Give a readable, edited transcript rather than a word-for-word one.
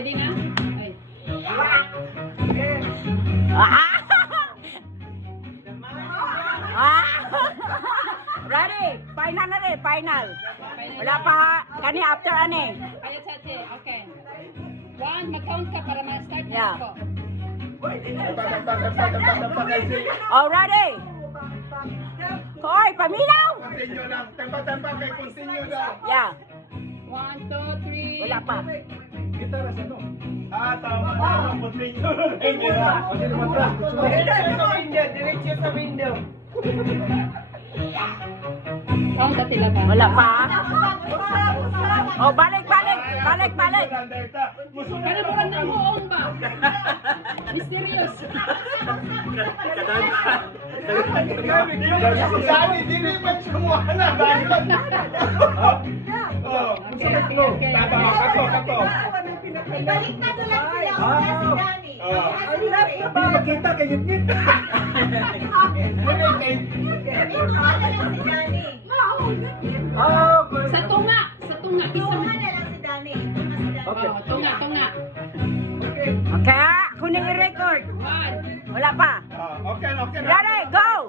Ready na? Ay. Ready? Final na rin, final. Wala pa ha. Kani after ani. Ayun sa ate. Okay. 1, mag-count ka para ma-start na Yeah. ako. Oh, ready? Hoy, paminaw! Continue lang. Tempa-tempa kay continue daw. Yeah. 1, 2, 3. Wala pa. Gitara sa no? Ah, tama na. Continue lang. Eh, mira. Diretso sa window. Diretso sa window. Count ka sila ba? Wala pa. Oh, balik, balik. Balik, balik. Pero murang namuong ba? Mysterious. Dali, dili man semua na. Dali lang. Oh, Okay. kato. Baliktad na lang sila kung si Danny. Hindi makita kay Yitnit. Dito ka na lang si Danny. Sa tunga. Sa tunga. Dito Isa ka na lang si Danny. Oh, tunga, tunga. Okay ha? Kuning i-record. 1. Wala pa. Okay na. Ready, go!